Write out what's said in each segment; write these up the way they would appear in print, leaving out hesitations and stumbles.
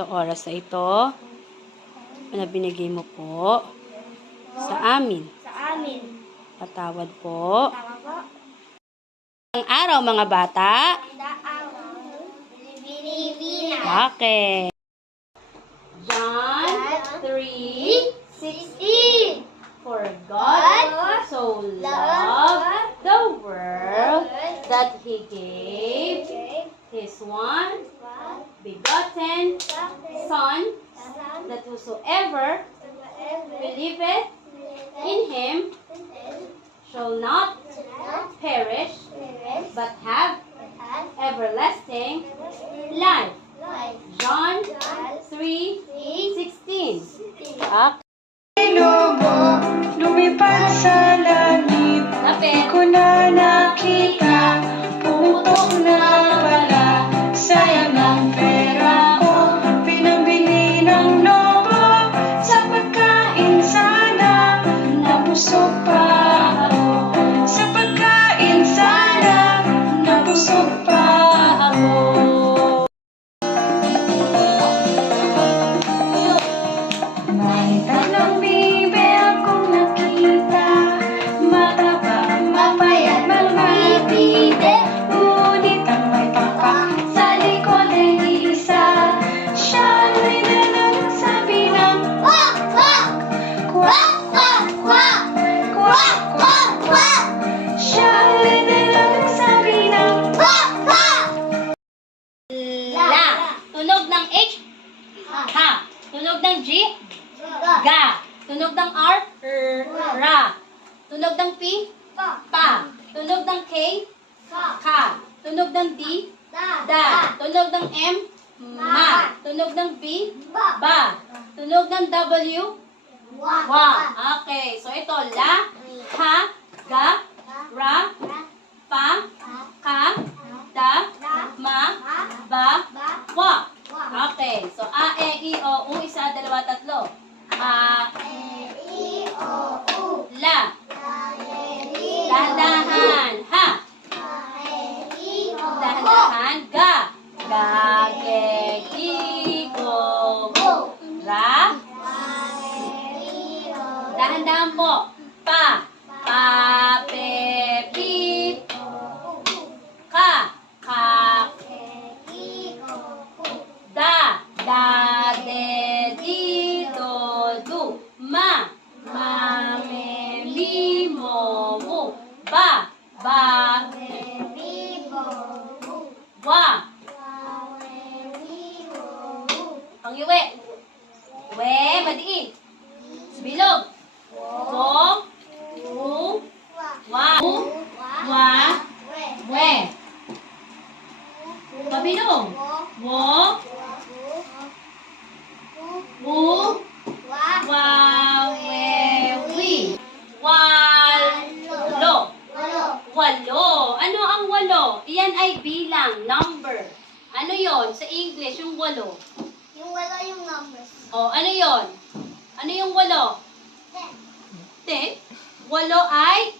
sa oras na ito na binigay mo po sa amin. Patawad po. Ang araw, mga bata. Okay. John 3:16. For God so loved the world that He gave His one begotten Son, that whosoever believeth in Him shall not perish, but have everlasting life. John 3:16. Lobo, lumipad sa langit. Di ko na nakita, putok na pala. Sayang ang pera ko, pinambili ng lobo. Sa pagkain sana, nabusog pa ako. Sa pagkain sana, nabusog pa ako. May tatlong bibe akong nakita, mataba, mapayat, malapite. Ngunit ang may pangka sa likod ay isa. Siya ay dala ng sabi ng kwak, kwak, kwak, kwak, kwak, kwak, kwak, kwak. Siya ay dala ng sabi ng kwak, kwak. La. Tunog ng H. Ha. Tunog ng G. Ga. Tunog ng R. Ra. Tunog ng P. Pa. Tunog ng K. Ka. Tunog ng D. Da. Tunog ng M. Ma. Tunog ng B. Ba. Tunog ng W. Wa. Okay. So ito. La. Ha. Ga. Ra. Pa. Ka. Da. Ma. Ba. Wa. Okay. So A, E, I, O, U. Isa, dalawa, tatlo. A, La. Dahan-dahan. Ha. Dahan-dahan. Ga. Ga, ge, gi, go, go. Ra. Dahan-dahan po. Pa. Pa, pe, pi. Ka. Ka. Da. Da, de, di, do, du. Ma. Ma, me, mi, mo, mu. Ba. Ba. Wa. Pangiwi. We, madiin. Bilog. Wo. Wu. Wa. Wu. Wa. We. Pabilong. Wo. Wu. Wa. We. Wi. Walo. Walo. Ano ang walo? Iyan ay bilang, number. Ano yon sa English, yung walo? Yung wala yung numbers. O, ano yon? Ano yung walo? 10. Walo ay?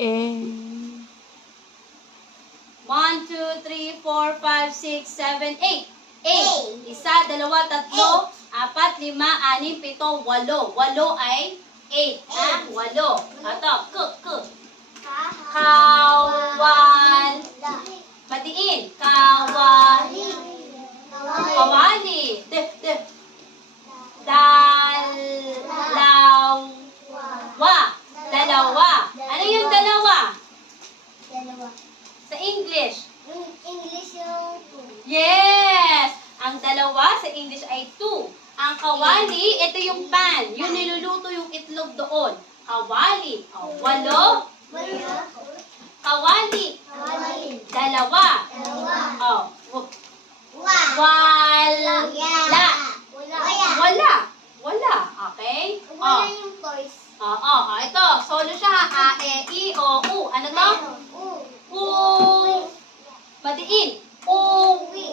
1, 2, 3, 4, 5, 6, 7, 8. 8. Isa, dalawa, tatlo, 4, 5, 6, 7, 8. Walo ay 8. Ha? Walo. Ito, k. Kawan. Matiin. Kawali. Kawali. Dalawa. Ano yung dalawa? Sa English? Yung English yung two. Yes! Ang dalawa sa English ay 2. Ang kawali, ito yung pan. Yung niluluto yung itlog doon. Kawali. Walo. Kawali. Dalawa. Wala. Okay? Wala yung toys. Ito. Solo siya. A, E, I, O, U. Ano to? U. Madiin. Uwi.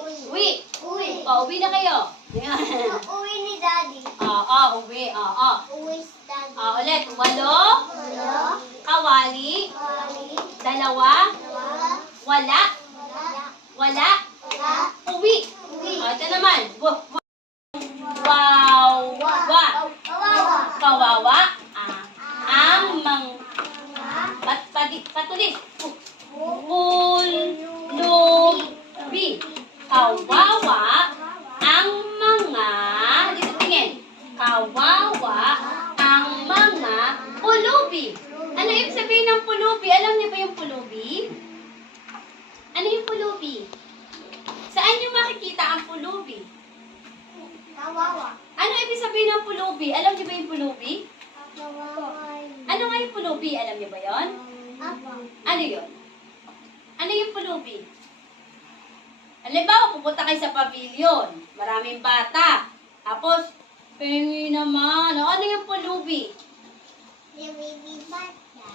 Uwi na kayo. Uwi ni Daddy. Uwi. Uwi si Daddy. Ulit. Walo. Kawali. Dalawa. Wala. Uwi. Ito naman. Wawa. Kawawa. Kawawa. Ang patulis. Pulubi. Kawawa ang mga, dito tingin. Kawawa ang mga pulubi. Ano ibig sabihin ng pulubi? Alam niyo ba yung pulubi? Ano yung pulubi? Saan niyo makikita ang pulubi? Kawawa. Ano ibig sabihin ng pulubi? Alam niyo ba yung pulubi? Kawawa. Ano nga yung pulubi? Alam niyo ba yon? Ano yun? Ano yung pulubi? Halimbawa, pupunta kayo sa pavilion. Maraming bata. Tapos, pengi naman. O, ano yung pulubi? Yung baby bata.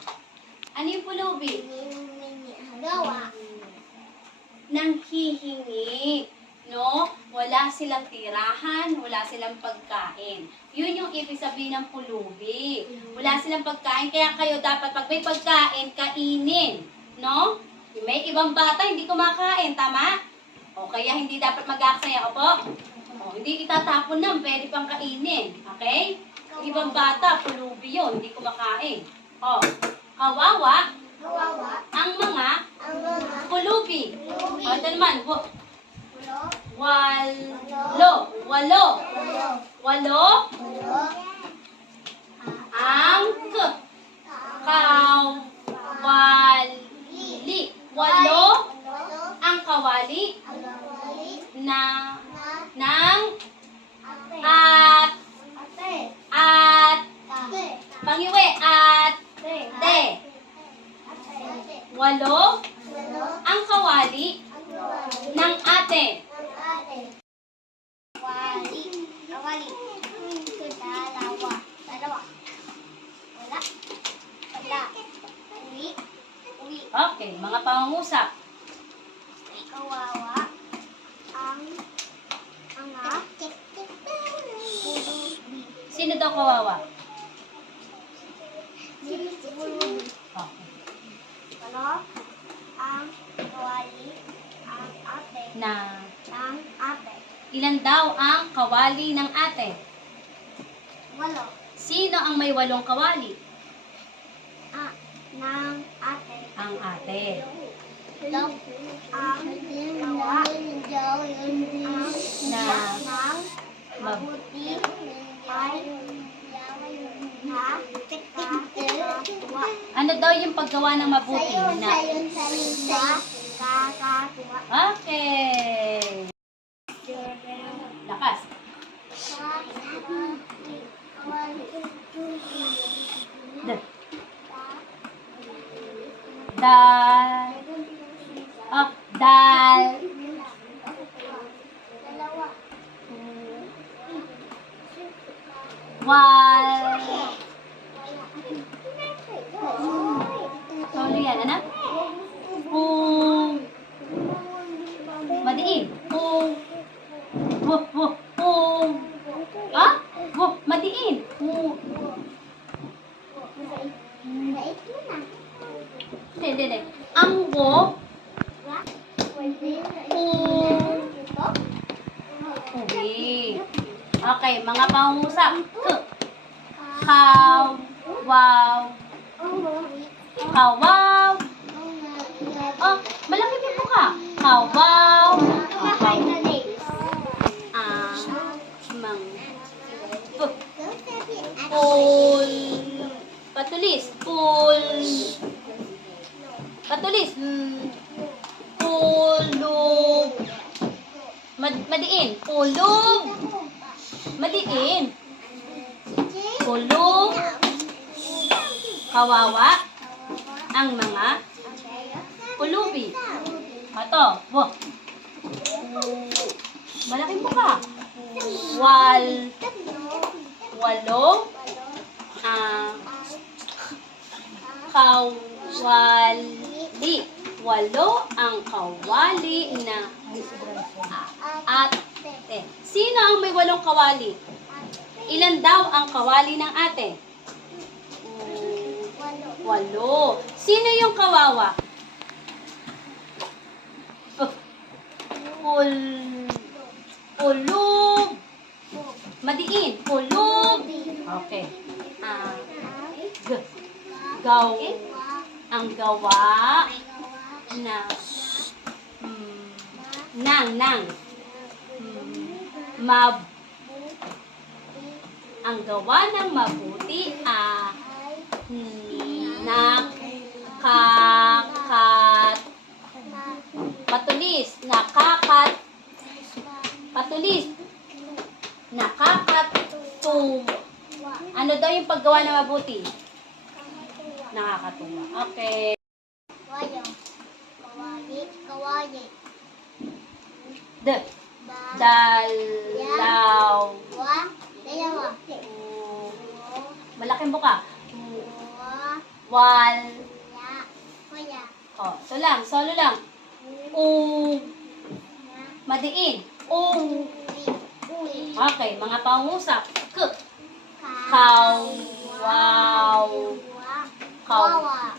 Ano yung pulubi? Gawa. Nang hihingi. No? Wala silang tirahan, wala silang pagkain. Yun yung ibig sabihin ng pulubi. Wala silang pagkain, kaya kayo dapat pag may pagkain, kainin. No? May ibang bata hindi kumakain, tama? O kaya hindi dapat mag-aksaya, opo? O, hindi itatapon lang, pwede pang kainin. Okay? Ibang bata, pulubi yun, hindi kumakain. O, kawawa Kawawa. ang mga Ang mga pulubi. pulubi. O, ito naman, Ulo. walo. Walo. Ulo. Walo Ulo. ang kawali. Walo Ulo. ang kawali Ang kawali. na Na. ng Ate. at Ate. pangiwi at Ate. te. Ate. Walo Ulo. ang kawali Ang kawali. ng ate. Ang ate. Kawali. Kawali. Dalawa. Dalawa. Wala. Wala. Uwi. Uwi. Okay, mga pangungusap. Kawawa. Ang mga pulubi. Sino daw kawawa? Pulubi. Okay. Ano? Ang kawali. Ang ate. Na Ang ate. ilan daw ang kawali ng ate? Walo. Sino ang may walong kawali? Ng ate. Ang ate. Ang kawa. Na Ng mabuti ay na kakatuwa. ano daw yung paggawa ng mabuti? Na Kakatuwa. okay. Lakas. D- Dal. Oh, dal. Wal. Solo yan, anak? Kung. Madiin. Kung. Kung. Ah? Madiin. Kung. Hindi. Ang wo. Uwi. Okay, mga pangungusap. Kaw. Wow. Kawaw. Oh, malaki din po ka. Kawaw. Mang. Pul. Patulis. Pul. Patulis. Pulub. Madiin. Pulub. Madiin. Pulub. Kawawa ang mga pulubi. Ito. Wo. Malaking buka. Walo. Kawali. Walo ang kawali na ate. Sino ang may walong kawali? Ilan daw ang kawali ng ate? Walo. Sino yung kawawa? Pulub. Madiin. Pulub. Okay. G. Gaw. Ang gawa na nang mab ang gawa ng mabuti nakakat patulis nakakatuwa. Ano daw yung paggawa ng mabuti? Nakakatuwa. Okay. Kawayo. Kawayi. D. Dalaw. Dalawa. Malaking buka. Wa. Wal. Kuya. Oh, solo lang. Madiin. Okay, mga pangusap. Kaw. Wow. Kawa.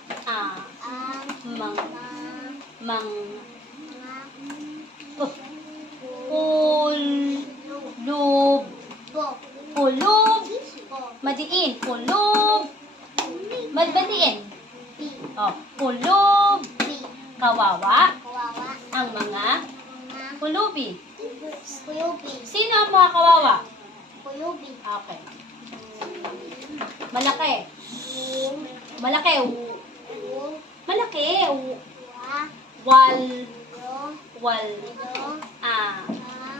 Mang. Pulub. Pulub. Madiin. Pulub. Madiin. Oh, pulub. Kawawa. Ang mga pulubi. Sino ang mga kawawa? Okay. Malaki. Malaki. Malaki. Wal.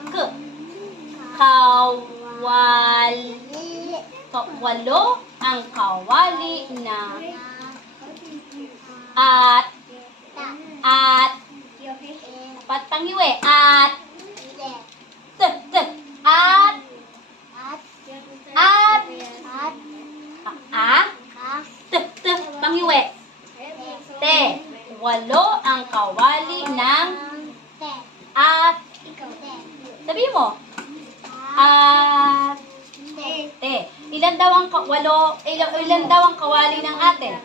K. Walo ang kawali na at pangiwi at pangiwi te walo ang kawali ng at sabi mo te ilan daw ang ilan daw ang kawali ng ate?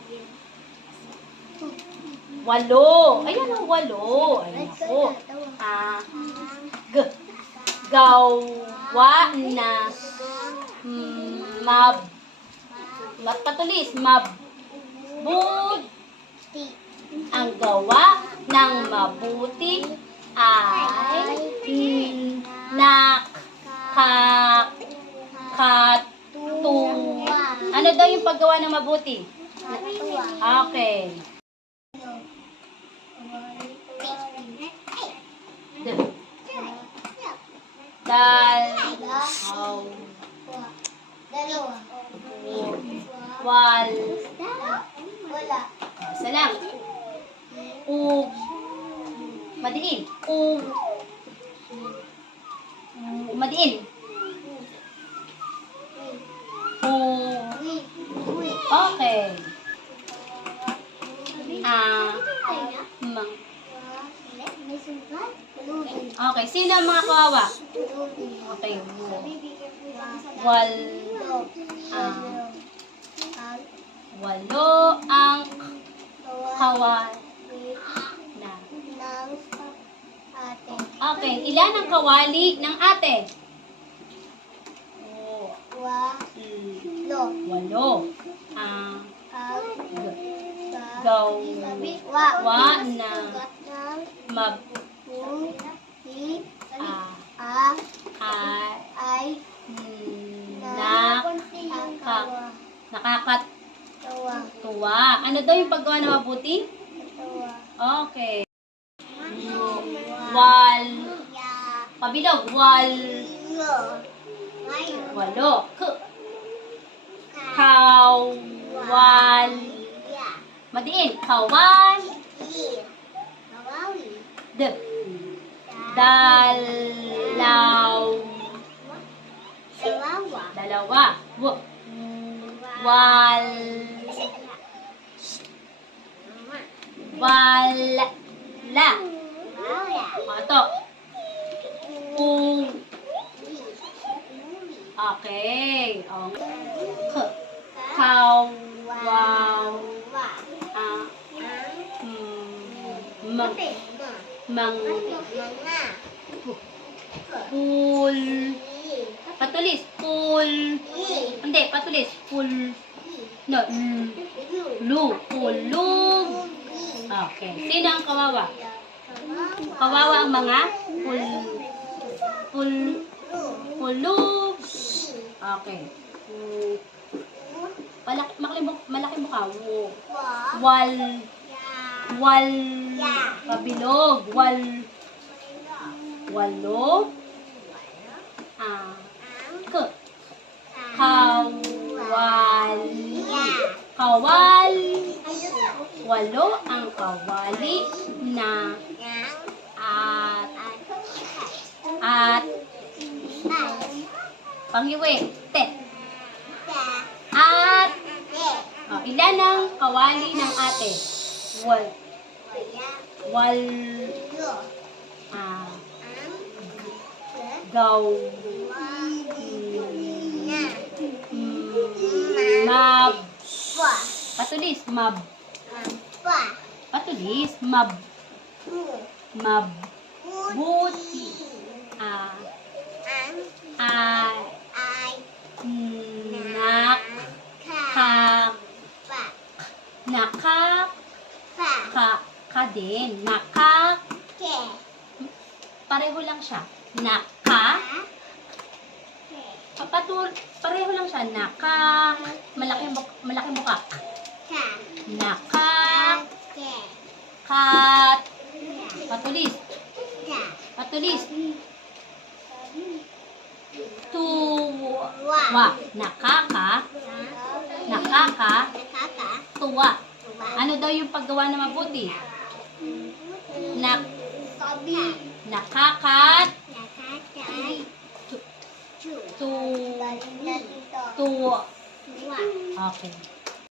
Walo. Ayan ang walo. Ayan po. Gawa na patulis. Ang gawa ng mabuti ay nakakatuwa. Ano daw yung paggawa ng mabuti? Okay. Wal. Isa lang. Madiin. Madiin. Okay. Okay, sino ang mga kawawa? Okay, walo ang kawali na. Okay, ilan ang kawali ng ate? Walo. Gawa na nakakatuwa. Ano daw yung paggawa na mabuti? Okay. Pabilog. Walo. Madiin. Dalawa. Wala. Ito. Okay. Patulis. Hindi, patulis. No, lu. Pulug. Okay. Sino ang kawawa? Kawawa ang mga pulug. Okay. Malaki mo ka. Wal. Kabilog. Walo. Kawali. Walo ang kawali na at panghiwi. At ilan ang kawali ng ate? Gaw. Mab. Patulis. Mab. Patulis. Buti. Din. Pareho lang siya. Pareho lang siya. Malaki mukha. Patulis. Tuwa. Tuwa. Ano daw yung paggawa na mabuti? Tuwa. Okay.